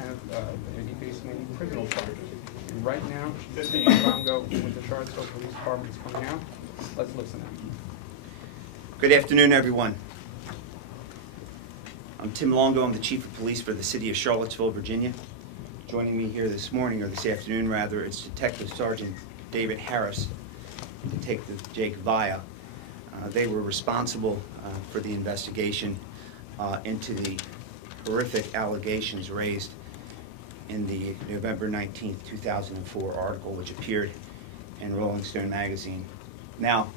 he's facing any criminal charges. And right now, Dean Longo with the Charlottesville Police Department is coming out. Let's listen in. Good afternoon, everyone. I'm Tim Longo. I'm the Chief of Police for the City of Charlottesville, Virginia. Joining me here this morning, or this afternoon rather, is Detective Sergeant David Harris, Detective Jake Via. They were responsible for the investigation into the horrific allegations raised in the November 19, 2004 article which appeared in Rolling Stone magazine. Now,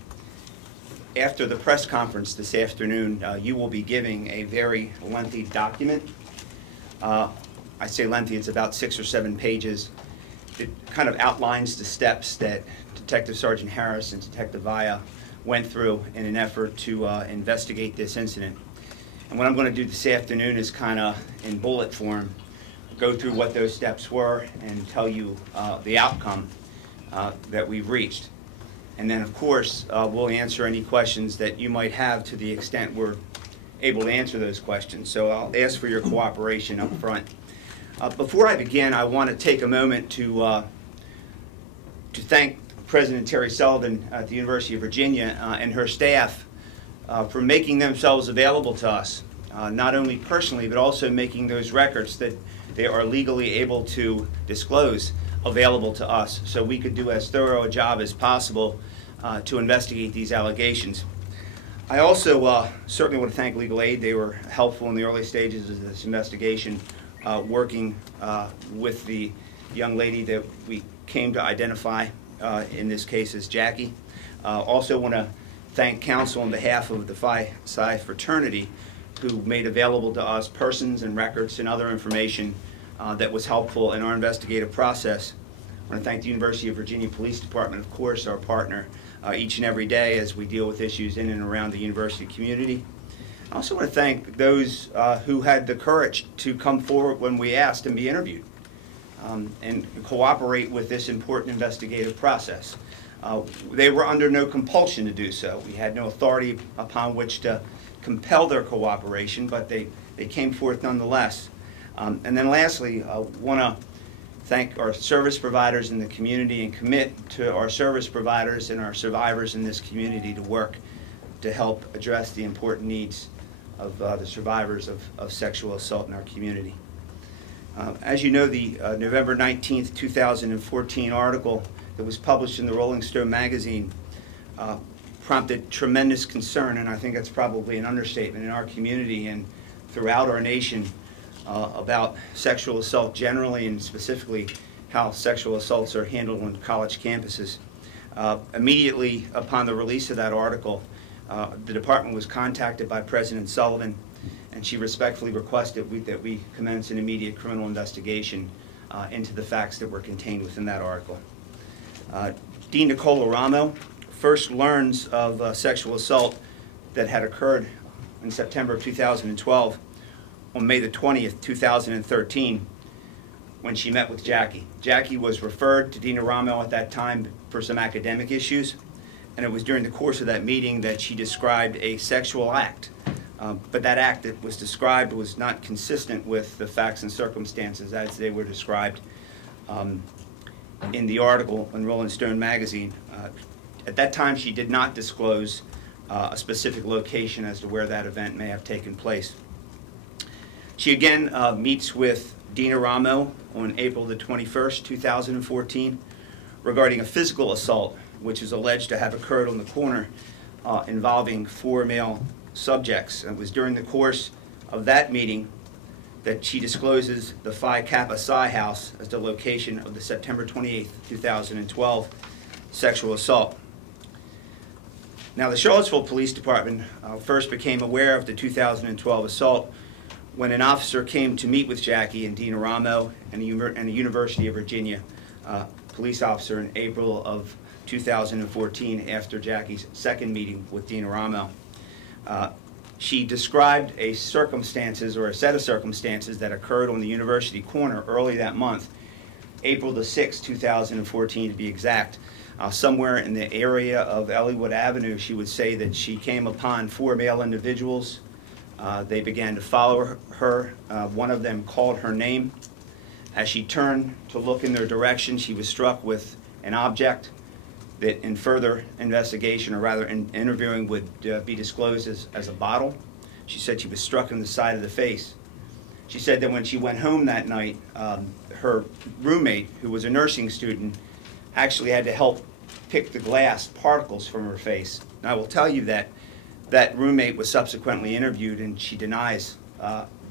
after the press conference this afternoon, you will be giving a very lengthy document. I say lengthy, it's about 6 or 7 pages. It kind of outlines the steps that Detective Sergeant Harris and Detective Via went through in an effort to investigate this incident. And what I'm going to do this afternoon is kind of in bullet form go through what those steps were and tell you the outcome that we've reached. And then, of course, we'll answer any questions that you might have to the extent we're able to answer those questions. So I'll ask for your cooperation up front. Before I begin, I want to take a moment to thank President Terry Sullivan at the University of Virginia and her staff for making themselves available to us, not only personally, but also making those records that they are legally able to disclose available to us so we could do as thorough a job as possible to investigate these allegations. I also certainly want to thank Legal Aid. They were helpful in the early stages of this investigation, working with the young lady that we came to identify in this case as Jackie. Also want to thank counsel on behalf of the Phi Psi fraternity who made available to us persons and records and other information that was helpful in our investigative process. I want to thank the University of Virginia Police Department, of course, our partner each and every day as we deal with issues in and around the university community. I also want to thank those who had the courage to come forward when we asked and be interviewed and cooperate with this important investigative process. They were under no compulsion to do so. We had no authority upon which to compel their cooperation, but they came forth nonetheless. And then lastly, I want to thank our service providers in the community and commit to our service providers and our survivors in this community to work to help address the important needs of the survivors of sexual assault in our community. As you know, the November 19, 2014 article that was published in the Rolling Stone magazine prompted tremendous concern, and I think that's probably an understatement, in our community and throughout our nation about sexual assault generally and specifically how sexual assaults are handled on college campuses. Immediately upon the release of that article, the department was contacted by President Sullivan, and she respectfully requested that we commence an immediate criminal investigation into the facts that were contained within that article. Dean Nicola Ramo first learns of sexual assault that had occurred in September of 2012 on May the 20th, 2013, when she met with Jackie. Jackie was referred to Dean Ramo at that time for some academic issues, and it was during the course of that meeting that she described a sexual act. But that act that was described was not consistent with the facts and circumstances as they were described in the article in Rolling Stone magazine. At that time, she did not disclose a specific location as to where that event may have taken place. She again meets with Dean Ramo on April the 21st, 2014, regarding a physical assault which is alleged to have occurred on the corner involving 4 male subjects. And it was during the course of that meeting that she discloses the Phi Kappa Psi house as the location of the September 28, 2012 sexual assault. Now, the Charlottesville Police Department first became aware of the 2012 assault when an officer came to meet with Jackie and Dean Ramo and a University of Virginia police officer in April of 2014 after Jackie's second meeting with Dean Ramo. She described a set of circumstances that occurred on the university corner early that month, April the 6th, 2014 to be exact. Somewhere in the area of Ellwood Avenue, she would say that she came upon 4 male individuals. They began to follow her. One of them called her name. As she turned to look in their direction, she was struck with an object that in further investigation, or rather in interviewing, would be disclosed as a bottle. She said she was struck in the side of the face. She said that when she went home that night, her roommate, who was a nursing student, actually had to help pick the glass particles from her face. And I will tell you that that roommate was subsequently interviewed, and she denies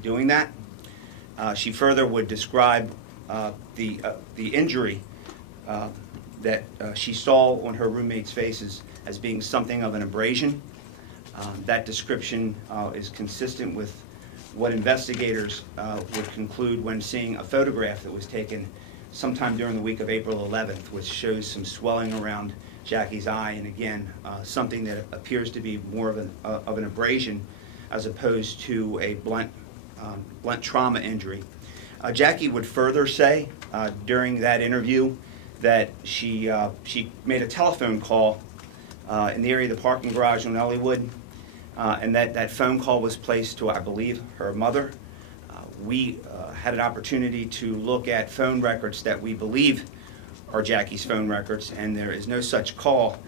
doing that. She further would describe the injury that she saw on her roommate's faces as being something of an abrasion. That description is consistent with what investigators would conclude when seeing a photograph that was taken sometime during the week of April 11th, which shows some swelling around Jackie's eye, and again, something that appears to be more of an abrasion as opposed to a blunt trauma injury. Jackie would further say during that interview that she made a telephone call in the area of the parking garage on Elliewood, and that phone call was placed to, I believe, her mother. We had an opportunity to look at phone records that we believe are Jackie's phone records, and there is no such call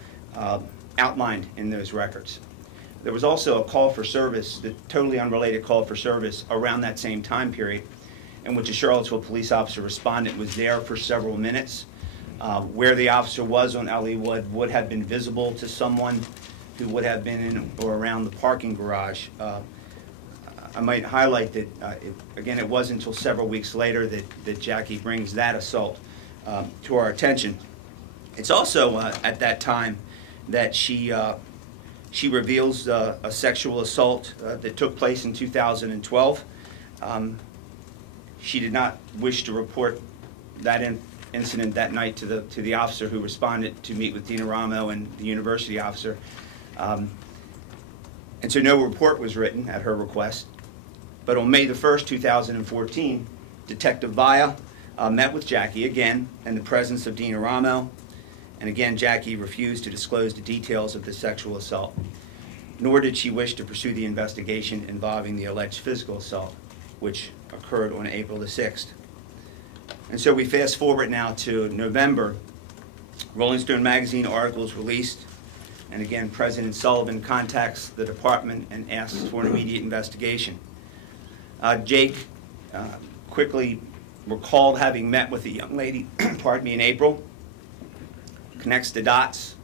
outlined in those records. There was also a call for service, the totally unrelated call for service, around that same time period, in which a Charlottesville police officer respondent was there for several minutes. Where the officer was on Elliewood would have been visible to someone who would have been in or around the parking garage. I might highlight that, again, it wasn't until several weeks later that Jackie brings that assault to our attention. It's also at that time that she reveals a sexual assault that took place in 2012. She did not wish to report that incident that night to the officer who responded to meet with Dina Ramo and the university officer. And so no report was written at her request. But on May the 1st, 2014, Detective Vaya met with Jackie again in the presence of Dina Ramo. And again, Jackie refused to disclose the details of the sexual assault, nor did she wish to pursue the investigation involving the alleged physical assault, which occurred on April the 6th. And so we fast forward now to November. Rolling Stone magazine article is released, and again, President Sullivan contacts the department and asks for an immediate investigation. Jake quickly recalled having met with a young lady, pardon me, in April, connects the dots,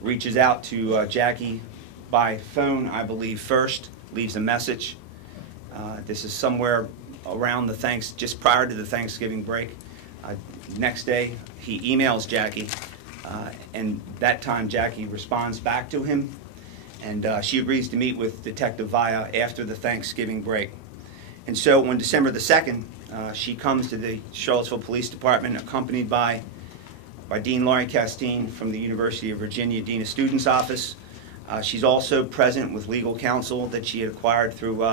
reaches out to Jackie by phone, I believe, first, leaves a message. This is somewhere around just prior to the Thanksgiving break. Next day, he emails Jackie, and that time Jackie responds back to him, and she agrees to meet with Detective Vaya after the Thanksgiving break. And so on December the 2nd, she comes to the Charlottesville Police Department accompanied by Dean Laurie Castine from the University of Virginia Dean of Students Office. She's also present with legal counsel that she had acquired through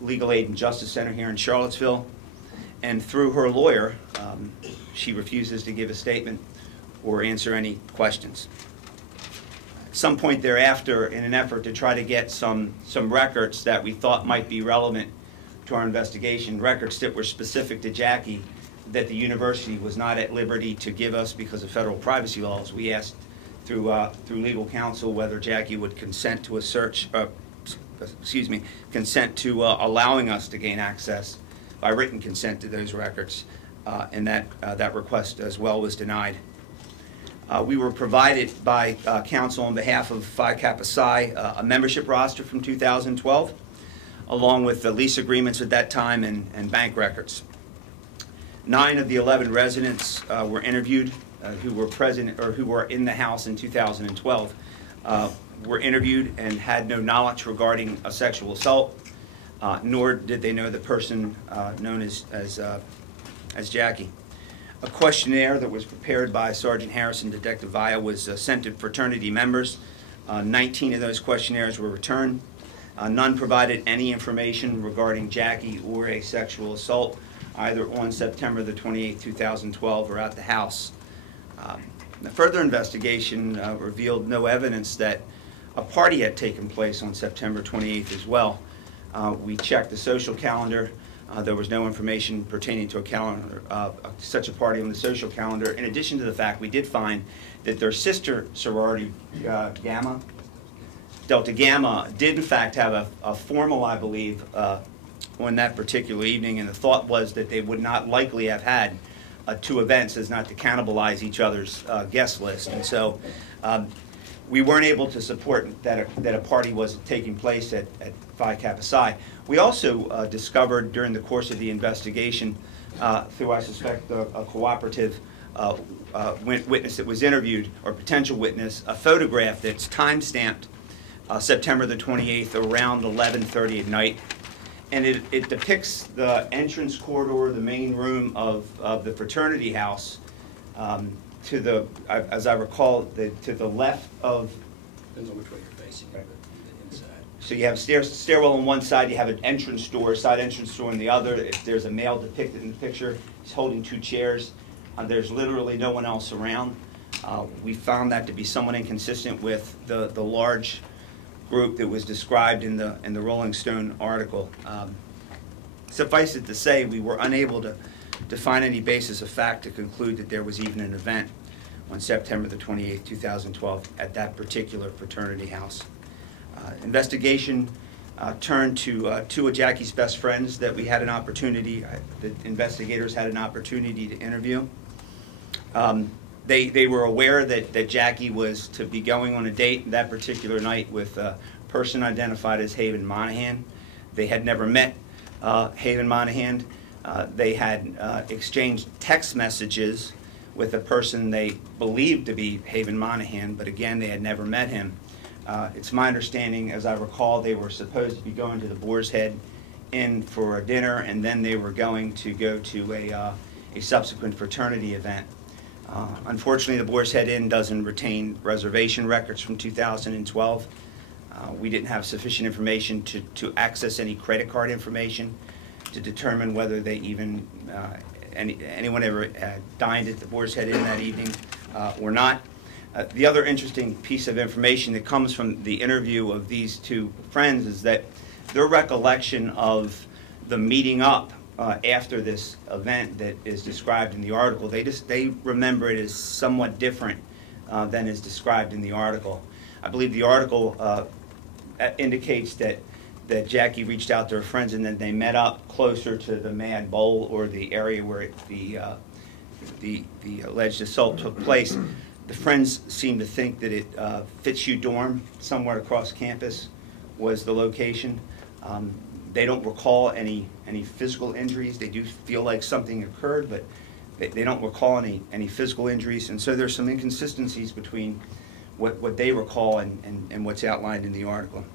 Legal Aid and Justice Center here in Charlottesville. And through her lawyer, she refuses to give a statement or answer any questions. At some point thereafter, in an effort to try to get some records that we thought might be relevant to our investigation, records that were specific to Jackie that the university was not at liberty to give us because of federal privacy laws, we asked through legal counsel whether Jackie would consent to a search, consent to allowing us to gain access by written consent to those records, and that request as well was denied. We were provided by counsel on behalf of Phi Kappa Psi a membership roster from 2012, along with the lease agreements at that time and bank records. 9 of the 11 residents were interviewed who were present or who were in the house in 2012. Were interviewed and had no knowledge regarding a sexual assault, nor did they know the person known as Jackie. A questionnaire that was prepared by Sergeant Harris and Detective Vaya was sent to fraternity members. 19 of those questionnaires were returned. None provided any information regarding Jackie or a sexual assault, either on September the 28th, 2012 or at the house. The further investigation revealed no evidence that a party had taken place on September 28th as well. We checked the social calendar There was no information pertaining to a calendar, such a party on the social calendar. In addition to the fact, we did find that their sister sorority, Delta Gamma, did in fact have a formal, I believe, on that particular evening, and the thought was that they would not likely have had two events as not to cannibalize each other's guest list. And so we weren't able to support that a party was taking place at Phi Kappa Psi. We also discovered during the course of the investigation, through I suspect a cooperative witness that was interviewed, or potential witness, a photograph that's time-stamped September the 28th around 11:30 at night. And it depicts the entrance corridor, the main room of the fraternity house, to the, as I recall, to the left of. Depends on which way you're facing, right. The inside. So you have stairwell on one side, you have an entrance door, side entrance door on the other. If there's a male depicted in the picture, he's holding two chairs. There's literally no one else around. We found that to be somewhat inconsistent with the large group that was described in the Rolling Stone article. Suffice it to say, we were unable to find any basis of fact to conclude that there was even an event on September the 28th, 2012 at that particular fraternity house. Investigation turned to two of Jackie's best friends that we had an opportunity, the investigators had an opportunity to interview. They were aware that Jackie was to be going on a date that particular night with a person identified as Haven Monahan. They had never met Haven Monahan. They had exchanged text messages with a person they believed to be Haven Monahan, but again, they had never met him. It's my understanding, as I recall, they were supposed to be going to the Boar's Head Inn for a dinner, and then they were going to go to a subsequent fraternity event. Unfortunately, the Boar's Head Inn doesn't retain reservation records from 2012. We didn't have sufficient information to access any credit card information to determine whether they even, anyone ever dined at the Boar's Head Inn that evening or not. The other interesting piece of information that comes from the interview of these two friends is that their recollection of the meeting up after this event that is described in the article, they remember it as somewhat different than is described in the article. I believe the article indicates that Jackie reached out to her friends and then they met up closer to the Mad Bowl, or the area where the alleged assault took place. The friends seem to think that it Fitzhugh Dorm, somewhere across campus, was the location. They don't recall any physical injuries. They do feel like something occurred, but they don't recall any physical injuries. And so there's some inconsistencies between what they recall and what's outlined in the article.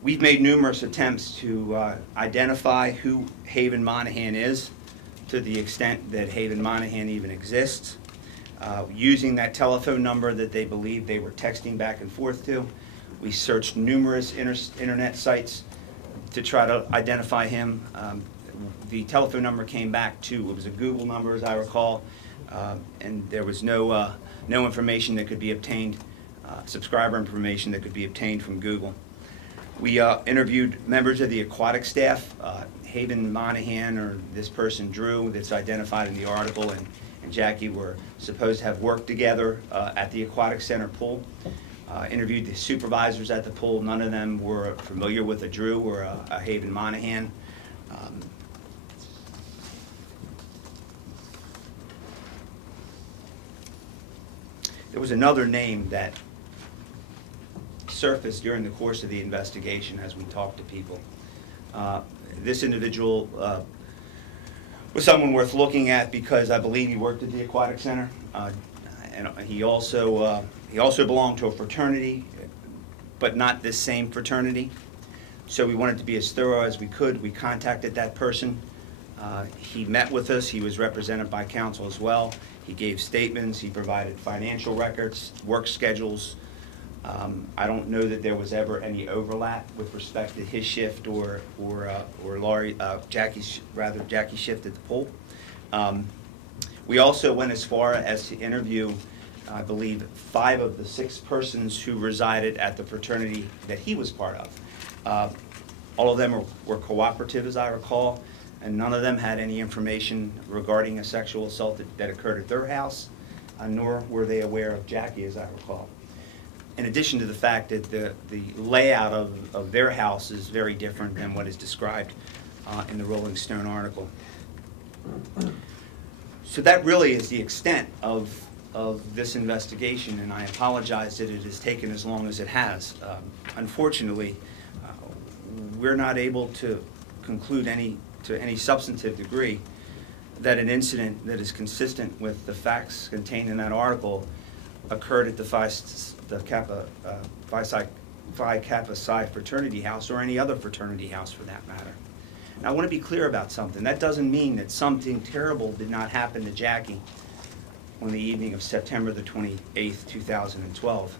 We've made numerous attempts to identify who Haven Monahan is, to the extent that Haven Monahan even exists, using that telephone number that they believe they were texting back and forth to. We searched numerous internet sites to try to identify him. The telephone number came back to, it was a Google number as I recall, and there was no information that could be obtained, subscriber information that could be obtained from Google. We interviewed members of the aquatic staff. Haven Monahan, or this person Drew that's identified in the article, and Jackie were supposed to have worked together at the aquatic center pool. Interviewed the supervisors at the pool. None of them were familiar with a Drew or a Haven Monahan. There was another name that surfaced during the course of the investigation as we talked to people. This individual was someone worth looking at because I believe he worked at the aquatic center, and he also belonged to a fraternity, but not this same fraternity. So we wanted to be as thorough as we could. We contacted that person. He met with us. He was represented by counsel as well. He gave statements. He provided financial records, work schedules. I don't know that there was ever any overlap with respect to his shift or Jackie's shift at the pool. We also went as far as to interview, I believe, 5 of the 6 persons who resided at the fraternity that he was part of. All of them were cooperative, as I recall. and none of them had any information regarding a sexual assault that occurred at their house, nor were they aware of Jackie, as I recall. In addition to the fact that the layout of their house is very different than what is described in the Rolling Stone article. So that really is the extent of this investigation, and I apologize that it has taken as long as it has. Unfortunately, we're not able to conclude to any substantive degree that an incident that is consistent with the facts contained in that article occurred at the Phi Kappa Psi fraternity house, or any other fraternity house for that matter. Now, I want to be clear about something. That doesn't mean that something terrible did not happen to Jackie on the evening of September the 28th, 2012.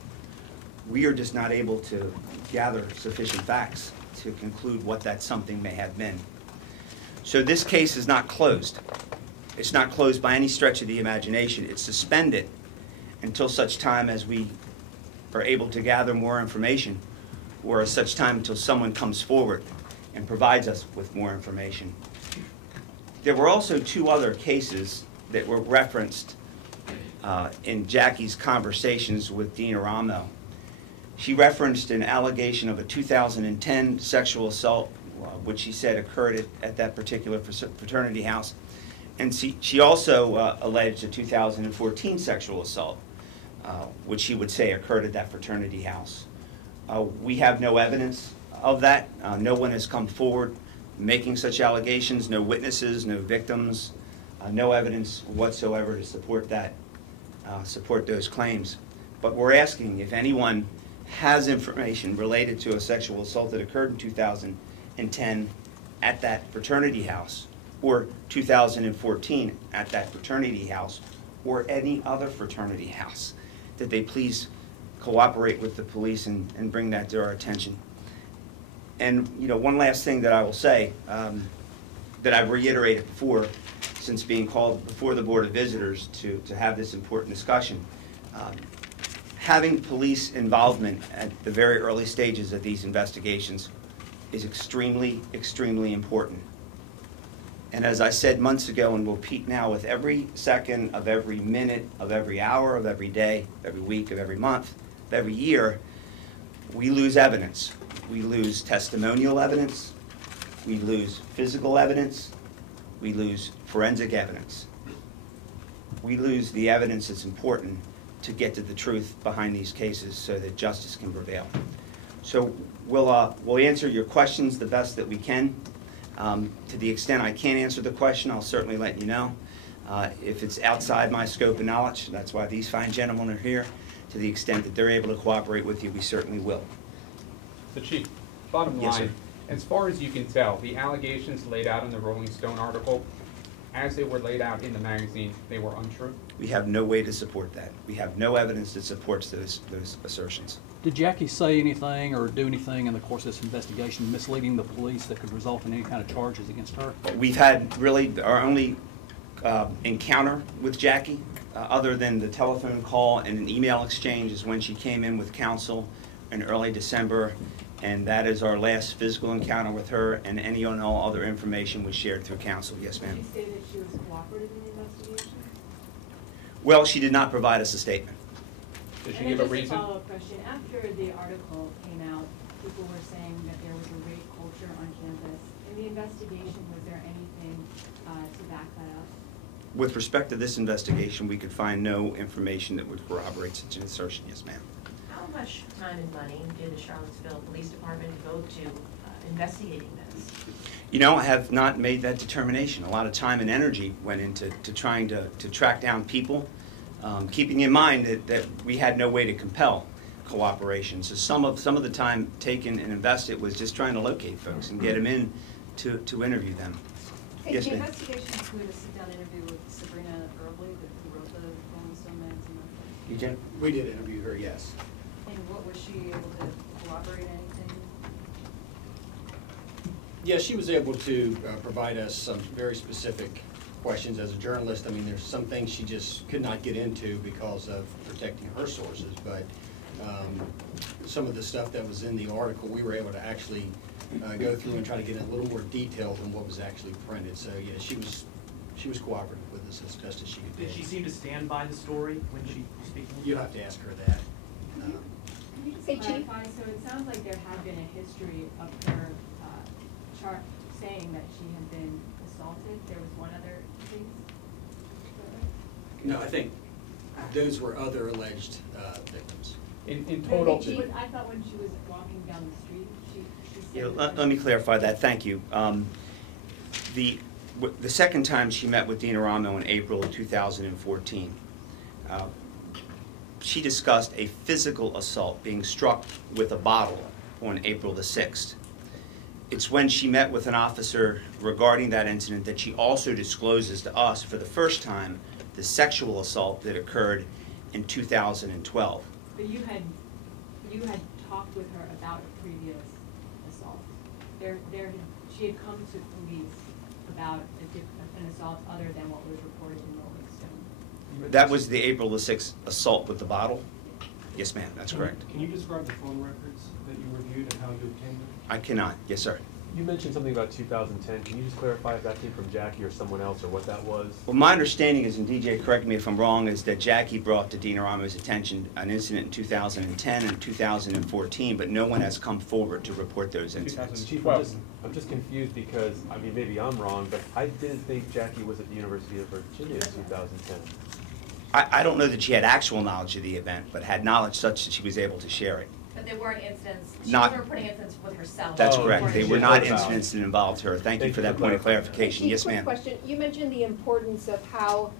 We are just not able to gather sufficient facts to conclude what that something may have been. So this case is not closed. It's not closed by any stretch of the imagination. It's suspended until such time as we are able to gather more information, or at such time until someone comes forward and provides us with more information. There were also two other cases that were referenced in Jackie's conversations with Dean Aramo. She referenced an allegation of a 2010 sexual assault, which she said occurred at that particular fraternity house. And she also alleged a 2014 sexual assault, which she would say occurred at that fraternity house. We have no evidence of that. No one has come forward making such allegations, no witnesses, no victims, no evidence whatsoever to support that, support those claims. But we're asking if anyone has information related to a sexual assault that occurred in 2010 at that fraternity house, or 2014 at that fraternity house, or any other fraternity house, that they please cooperate with the police and bring that to our attention. And one last thing that I will say, that I've reiterated before, since being called before the Board of Visitors to have this important discussion. Having police involvement at the very early stages of these investigations is extremely, extremely important. And as I said months ago, and will repeat now, with every second of every minute of every hour of every day, every week of every month, of every year, we lose evidence. We lose testimonial evidence. We lose physical evidence. We lose forensic evidence. We lose the evidence that's important to get to the truth behind these cases so that justice can prevail. So we'll answer your questions the best that we can. To the extent I can't answer the question, I'll certainly let you know. If it's outside my scope of knowledge, that's why these fine gentlemen are here. To the extent that they're able to cooperate with you, we certainly will. So Chief, bottom line, Yes, sir. as far as you can tell, the allegations laid out in the Rolling Stone article, as they were laid out in the magazine, they were untrue? We have no way to support that. We have no evidence that supports those assertions. Did Jackie say anything or do anything in the course of this investigation misleading the police that could result in any kind of charges against her? We've had really our only encounter with Jackie, other than the telephone call and an email exchange, is when she came in with counsel in early December, and that is our last physical encounter with her, and any and all other information was shared through counsel. Yes, ma'am. Did she say that she was cooperative in the investigation? Well, she did not provide us a statement. Did she give a reason? And just a follow-up question. After the article came out, people were saying that there was a rape culture on campus. In the investigation, was there anything to back that up? With respect to this investigation, we could find no information that would corroborate such an assertion. Yes, ma'am. How much time and money did the Charlottesville Police Department devote to investigating this? I have not made that determination. A lot of time and energy went into trying to track down people, keeping in mind that we had no way to compel cooperation. So some of the time taken and invested was just trying to locate folks and get them in to interview them. Hey, Yes, the ma'am. investigation included a sit-down interview with Sabrina Earbley, who wrote the Rolling Stone magazine. We did interview her, yes. And what was she able to corroborate anything? Yes, she was able to provide us some very specific questions. As a journalist, I mean, there's some things she just could not get into because of protecting her sources, but some of the stuff that was in the article, we were able to actually go through and try to get in a little more detail than what was actually printed. So, yeah, she was cooperative with us as best as she could be. Did she seem to stand by the story when she was speaking? You'll have to ask her that. Can you just Hey, Chief. clarify, so it sounds like there had been a history of her saying that she had been assaulted. There was one other case? No, I think those were other alleged victims. In total, I thought when she was walking down the street, she said. Yeah, let me clarify that, thank you. The second time she met with Dina Ramo in April of 2014, she discussed a physical assault, being struck with a bottle on April the 6th. It's when she met with an officer regarding that incident that she also discloses to us for the first time the sexual assault that occurred in 2012. But you had talked with her about a previous assault. She had come to police about an assault other than what was reported in Rolling Stone. That was the April the 6th assault with the bottle? Yes, ma'am, that's correct. Can you describe the phone records that you reviewed and how you obtained them? I cannot. Yes, sir. You mentioned something about 2010. Can you just clarify if that came from Jackie or someone else, or what that was? Well, my understanding is, and DJ, correct me if I'm wrong, is that Jackie brought to Dina Ramo's attention an incident in 2010 and 2014, but no one has come forward to report those incidents. Chief, I'm just confused because, I mean, maybe I'm wrong, but I didn't think Jackie was at the University of Virginia in 2010. I don't know that she had actual knowledge of the event, but had knowledge such that she was able to share it. But there weren't incidents, she Not- wasn't reporting incidents with herself. That's Oh, correct. okay. They were Yeah, not that's valid. incidents that involved her. Thank you for that point of clarification. Chief, Yes, quick ma'am. question. You mentioned the importance of how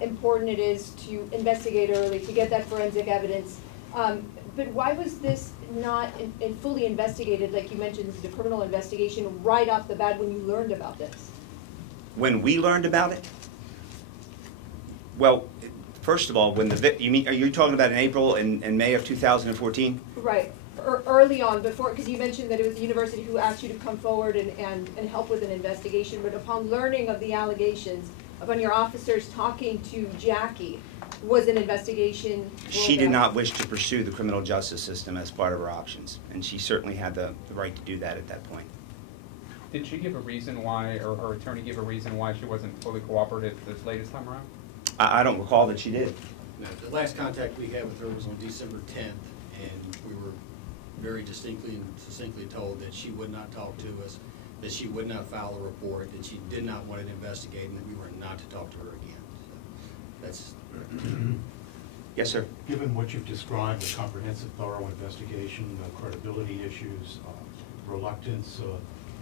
important it is to investigate early, to get that forensic evidence. But why was this not fully investigated, like you mentioned, the criminal investigation, right off the bat when you learned about this? When we learned about it? Well, first of all, when are you talking about in April and May of 2014? Right, early on, before, because you mentioned that it was the university who asked you to come forward and help with an investigation, but upon learning of the allegations, upon your officers talking to Jackie, was an investigation? She did not wish to pursue the criminal justice system as part of her options, and she certainly had the right to do that at that point. did she give a reason why, or her attorney give a reason why she wasn't fully cooperative this latest time around? I don't recall that she did. No, the last contact we had with her was on December 10th, and we were very distinctly and succinctly told that she would not talk to us, that she would not file a report, that she did not want it investigated, and that we were not to talk to her again. So that's. Yes, sir. Given what you've described, a comprehensive, thorough investigation, credibility issues, reluctance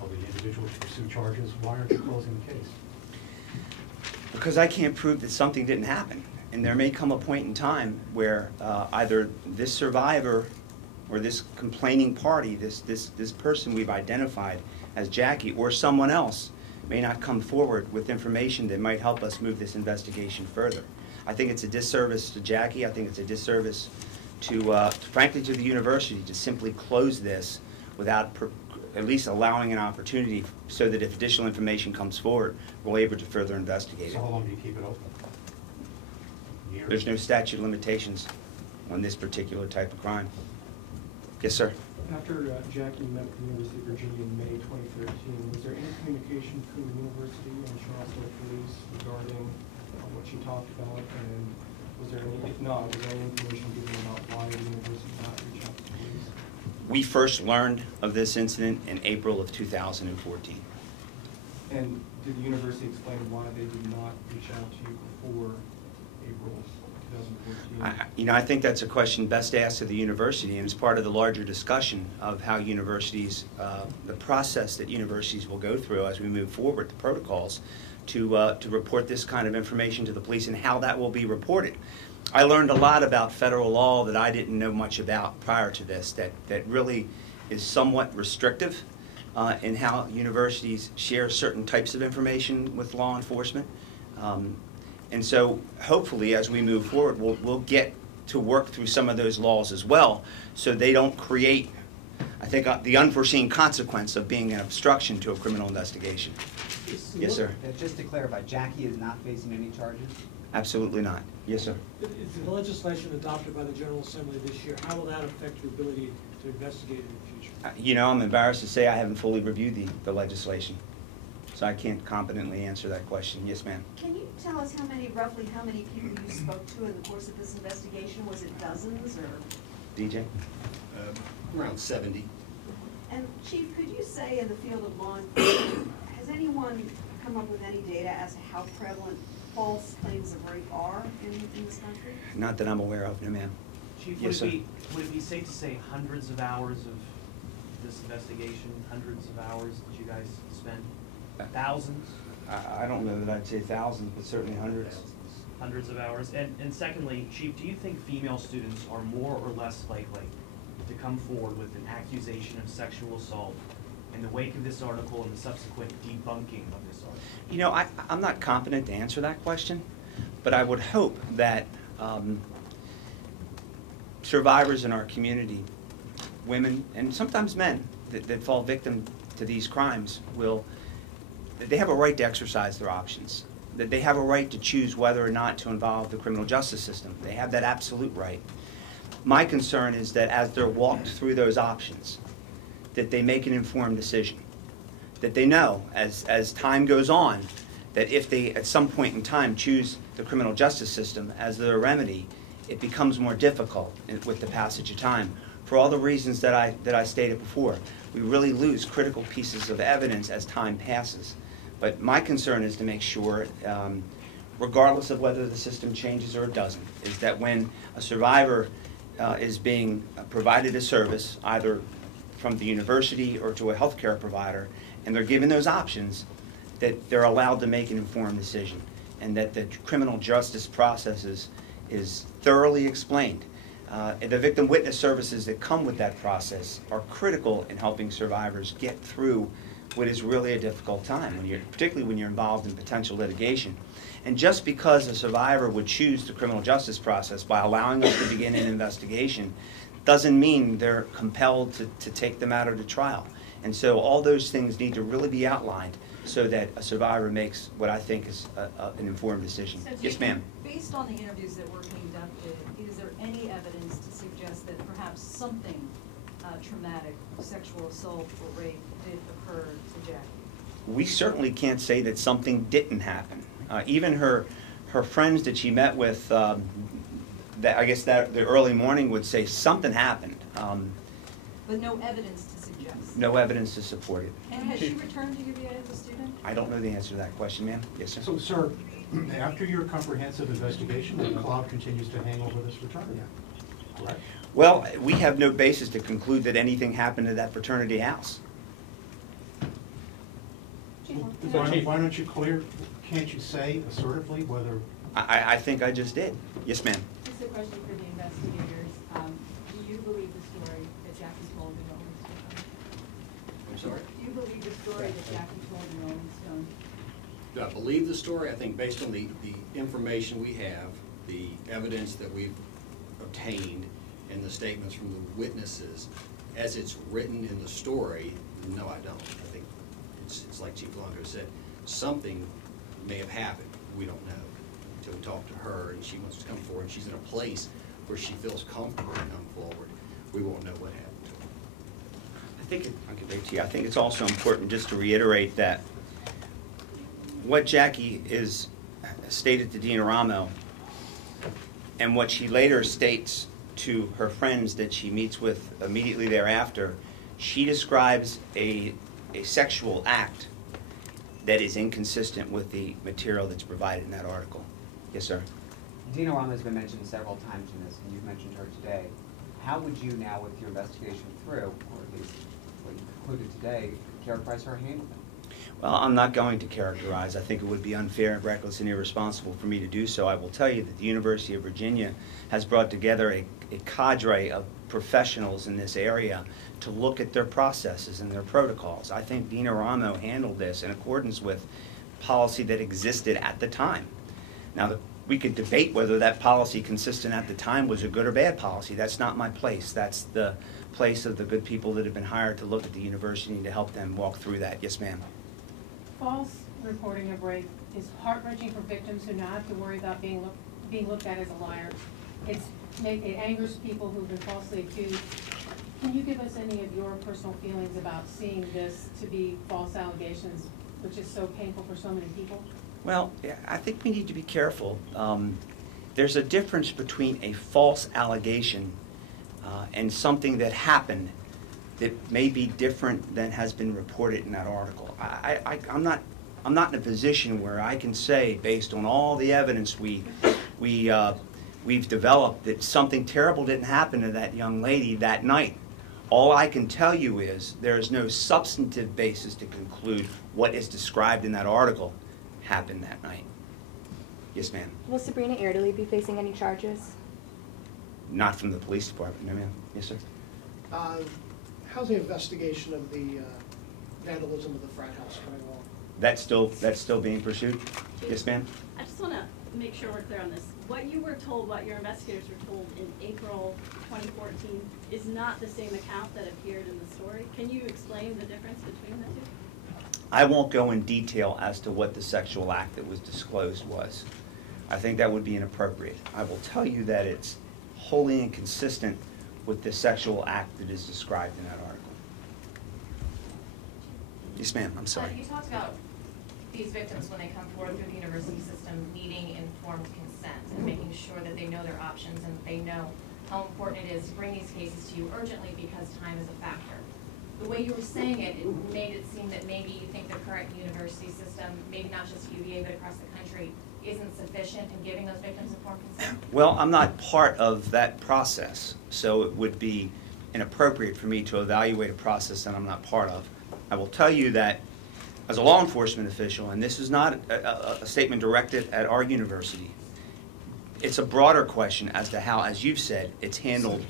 of the individual to pursue charges, why aren't you closing the case? Because I can't prove that something didn't happen. And there may come a point in time where either this survivor or this complaining party, this person we've identified as Jackie, or someone else may not come forward with information that might help us move this investigation further. I think it's a disservice to Jackie. I think it's a disservice to, frankly, to the university to simply close this without at least allowing an opportunity so that if additional information comes forward, we're able to further investigate it. So how long do you keep it open? Years? There's no statute of limitations on this particular type of crime. Yes, sir. After Jackie met with the University of Virginia in May 2013, was there any communication between the university and Charlottesville Police regarding what she talked about? And was there any, if not, was there any information given about why the university did not reach out to the police? We first learned of this incident in April of 2014. And did the university explain why they did not reach out to you before April 2014? I think that's a question best asked of the university, and it's part of the larger discussion of how universities, the process that universities will go through as we move forward, the protocols, to report this kind of information to the police and how that will be reported. I learned a lot about federal law that I didn't know much about prior to this, that really is somewhat restrictive in how universities share certain types of information with law enforcement. And so hopefully as we move forward, we'll get to work through some of those laws as well so they don't create, I think, the unforeseen consequence of being an obstruction to a criminal investigation. Yes, sir. Just to clarify, Jackie is not facing any charges? Absolutely not. Yes, sir. Is the legislation adopted by the General Assembly this year, how will that affect your ability to investigate in the future? You know, I'm embarrassed to say I haven't fully reviewed the legislation, so I can't competently answer that question. Yes, ma'am. Can you tell us roughly how many people you spoke to in the course of this investigation? Was it dozens or? DJ? Around 70. And Chief, could you say in the field of law enforcement, has anyone come up with any data as to how prevalent false claims of rape are in this country? Not that I'm aware of, no, ma'am. Chief, Yes, would sir. it be safe to say hundreds of hours of this investigation, hundreds of hours that you guys spent? Thousands? I don't know that I'd say thousands, but certainly hundreds. Hundreds of hours. And secondly, Chief, do you think female students are more or less likely to come forward with an accusation of sexual assault in the wake of this article and the subsequent debunking of this article? You know, I'm not competent to answer that question, but I would hope that survivors in our community, women and sometimes men that fall victim to these crimes they have a right to exercise their options, that they have a right to choose whether or not to involve the criminal justice system. They have that absolute right. My concern is that as they're walked through those options, that they make an informed decision, that they know as time goes on that if they at some point in time choose the criminal justice system as their remedy, it becomes more difficult with the passage of time. For all the reasons that I stated before, we really lose critical pieces of evidence as time passes. But my concern is to make sure, regardless of whether the system changes or it doesn't, is that when a survivor is being provided a service, either from the university or to a healthcare provider, and they're given those options, that they're allowed to make an informed decision, and that the criminal justice process is thoroughly explained. The victim witness services that come with that process are critical in helping survivors get through what is really a difficult time, particularly when you're involved in potential litigation. And just because a survivor would choose the criminal justice process by allowing us to begin an investigation doesn't mean they're compelled to take the matter to trial. And so all those things need to really be outlined so that a survivor makes what I think is an informed decision. So Yes, ma'am. Based on the interviews that were conducted, is there any evidence to suggest that perhaps something traumatic, sexual assault or rape, did occur to Jackie? We certainly can't say that something didn't happen. Even her friends that she met with, I guess that the early morning would say something happened. But no evidence to suggest? No evidence to support it. And has she returned to UVA as a student? I don't know the answer to that question, ma'am. Yes, sir. So, sir, after your comprehensive investigation, the cloud continues to hang over this fraternity, correct? Well, we have no basis to conclude that anything happened to that fraternity house. Why don't you can't you say assertively whether? I think I just did. Yes, ma'am. Just a question for the investigators. Do you believe the story that Jackie told in Rolling Stone? I'm sorry? Do you believe the story that Jackie told in Rolling Stone? Do I believe the story? I think based on the information we have, the evidence that we've obtained, and the statements from the witnesses, as it's written in the story, no, I don't. I think it's like Chief Longo said, something may have happened. We don't know until we talk to her and she wants to come forward. She's in a place where she feels comfortable to come forward. We won't know what happened to her. I think I'll get back to you. I think it's also important just to reiterate that what Jackie is stated to Dina Ramo and what she later states to her friends that she meets with immediately thereafter, she describes a sexual act that is inconsistent with the material that's provided in that article. Yes, sir. Dina Rama has been mentioned several times in this, and you've mentioned her today. How would you now, with your investigation through, or at least what you concluded today, characterize her handling? Well, I'm not going to characterize. I think it would be unfair, reckless, and irresponsible for me to do so. I will tell you that the University of Virginia has brought together a cadre of professionals in this area to look at their processes and their protocols. I think Dina Ramo handled this in accordance with policy that existed at the time. Now, we could debate whether that policy consistent at the time was a good or bad policy. That's not my place. That's the place of the good people that have been hired to look at the university and to help them walk through that. Yes, ma'am. False reporting of rape is heart-wrenching for victims who now have to worry about being looked at as a liar. It angers people who've been falsely accused. Can you give us any of your personal feelings about seeing this to be false allegations, which is so painful for so many people? Well, yeah, I think we need to be careful. There's a difference between a false allegation and something that happened that may be different than has been reported in that article. I'm not in a position where I can say, based on all the evidence we've developed, that something terrible didn't happen to that young lady that night. All I can tell you is there is no substantive basis to conclude what is described in that article happened that night. Yes, ma'am. Will Sabrina Erdely be facing any charges? Not from the police department, no, ma'am. Yes, sir. How's the investigation of the vandalism of the frat house going on? That's still being pursued. Yes, ma'am. I just want to make sure we're clear on this. What you were told, what your investigators were told in April 2014 is not the same account that appeared in the story. Can you explain the difference between the two? I won't go in detail as to what the sexual act that was disclosed was. I think that would be inappropriate. I will tell you that it's wholly inconsistent with the sexual act that is described in that article. Yes, ma'am, I'm sorry. You talked about these victims, when they come forward through the university system, needing informed consent and making sure that they know their options and that they know how important it is to bring these cases to you urgently because time is a factor. The way you were saying it, it made it seem that maybe you think the current university system, maybe not just UVA but across the country, isn't sufficient in giving those victims informed consent? Well, I'm not part of that process, so it would be inappropriate for me to evaluate a process that I'm not part of. I will tell you that as a law enforcement official, and this is not a statement directed at our university, it's a broader question as to how, as you've said, it's handled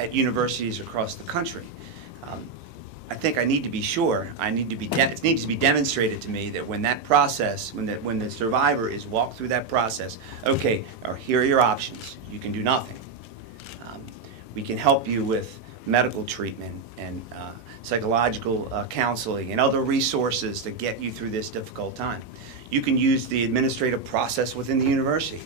at universities across the country. I think I need to be sure, it needs to be demonstrated to me that when that process, when the survivor is walked through that process, okay, or here are your options, you can do nothing. We can help you with medical treatment and psychological counseling and other resources to get you through this difficult time. You can use the administrative process within the university.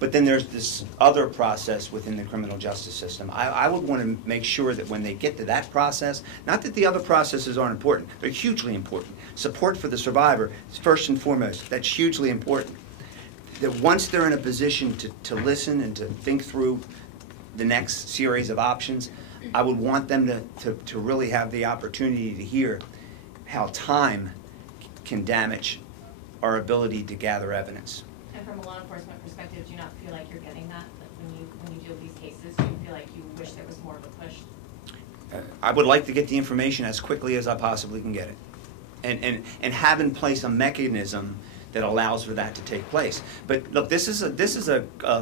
But then there's this other process within the criminal justice system. I would want to make sure that when they get to that process, not that the other processes aren't important, they're hugely important. Support for the survivor is first and foremost. That's hugely important. That once they're in a position to listen and to think through the next series of options, I would want them to really have the opportunity to hear how time can damage our ability to gather evidence. And from a law enforcement perspective, do you not feel like you're getting that? Like when you deal with these cases, do you feel like you wish there was more of a push? I would like to get the information as quickly as I possibly can get it, and have in place a mechanism that allows for that to take place. But look, this is a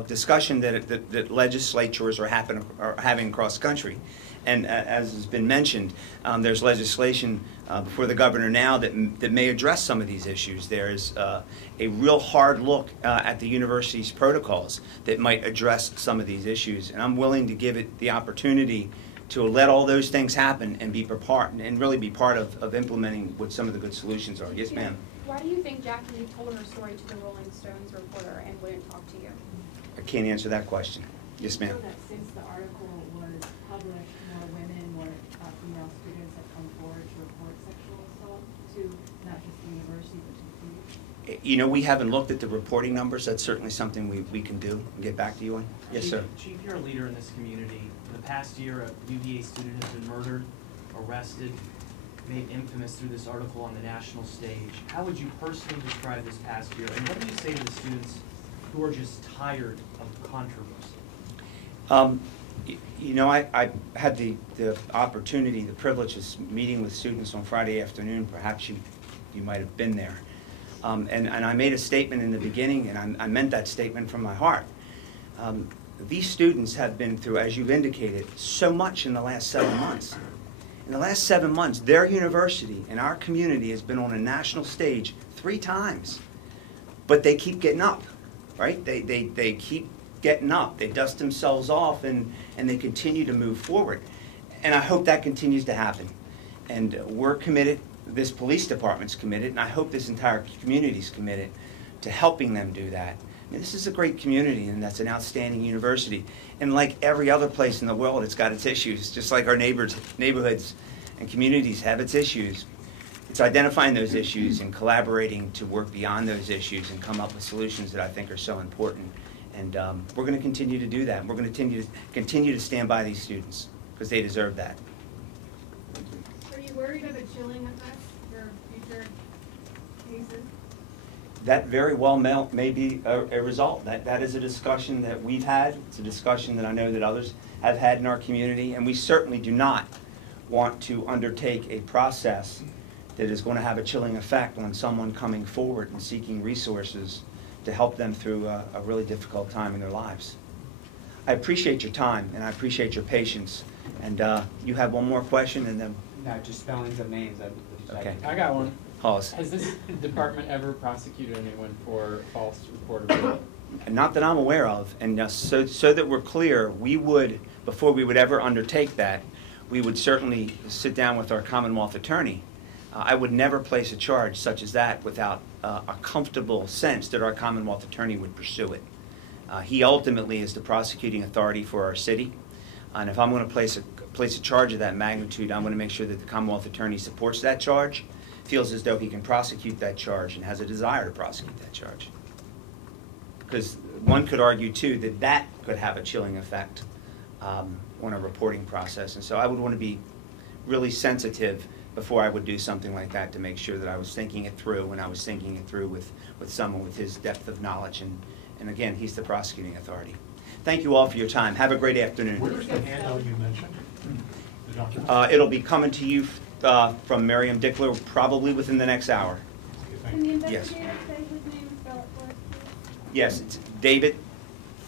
discussion that legislatures are having across the country. And as has been mentioned, there's legislation before the governor now that may address some of these issues. There's a real hard look at the university's protocols that might address some of these issues. And I'm willing to give it the opportunity to let all those things happen and be part and really be part of implementing what some of the good solutions are. Yes, ma'am. Why do you think Jackie told her story to the Rolling Stones reporter and wouldn't talk to you? I can't answer that question. Yes, ma'am. Do you feel that since the article was published, more women, more female students have come forward to report sexual assault to not just the university but to the police? You know, we haven't looked at the reporting numbers. That's certainly something we can do and get back to you on. Yes, sir. Chief, you're a leader in this community. In the past year, a UVA student has been murdered, arrested, made infamous through this article on the national stage. How would you personally describe this past year, and what do you say to the students who are just tired of controversy? You know, I had the opportunity, the privilege of meeting with students on Friday afternoon. Perhaps you might have been there. And I made a statement in the beginning, and I meant that statement from my heart. These students have been through, as you've indicated, so much in the last 7 months. In the last 7 months, their university and our community has been on a national stage 3 times. But they keep getting up, right? They keep getting up. They dust themselves off and they continue to move forward. And I hope that continues to happen. And we're committed, this police department's committed, and I hope this entire community's committed to helping them do that. mean, this is a great community, and that's an outstanding university. And like every other place in the world, it's got its issues, just like our neighborhoods and communities have its issues. It's identifying those issues and collaborating to work beyond those issues and come up with solutions that I think are so important. And we're going to continue to do that. We're going to continue to stand by these students because they deserve that. Are you worried of a chilling effect for future cases? That very well may be a result. That is a discussion that we've had. It's a discussion that I know that others have had in our community. And we certainly do not want to undertake a process that is going to have a chilling effect on someone coming forward and seeking resources to help them through a really difficult time in their lives. I appreciate your time and I appreciate your patience. And you have one more question and then... No, just spellings of names. Okay. I got one. Hollis. Has this department ever prosecuted anyone for false report of rape? Not that I'm aware of. And so that we're clear, we would, before we would ever undertake that, we would certainly sit down with our Commonwealth attorney. I would never place a charge such as that without a comfortable sense that our Commonwealth attorney would pursue it. He ultimately is the prosecuting authority for our city. And if I'm going to place a charge of that magnitude, I'm going to make sure that the Commonwealth attorney supports that charge, feels as though he can prosecute that charge, and has a desire to prosecute that charge. Because one could argue, too, that that could have a chilling effect on a reporting process. And so I would want to be really sensitive before I would do something like that to make sure that I was thinking it through, and I was thinking it through with someone with his depth of knowledge. And again, he's the prosecuting authority. Thank you all for your time. Have a great afternoon. Where's the handout you mentioned? The document? It'll be coming to you from Miriam Dickler probably within the next hour. Can the Yes. investigator say his name and spell it for us, please? Yes, it's David,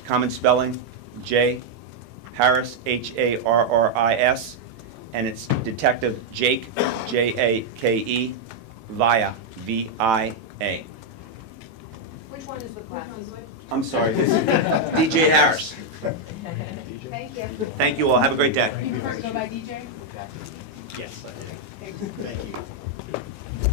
common spelling, J. Harris, Harris, and it's Detective Jake, Jake, Via, VIA. Which one is the class? I'm sorry, this is DJ Harris. Thank you. Thank you all. Have a great day. You prefer to go by DJ? Yes, I do. Thanks. Thank you.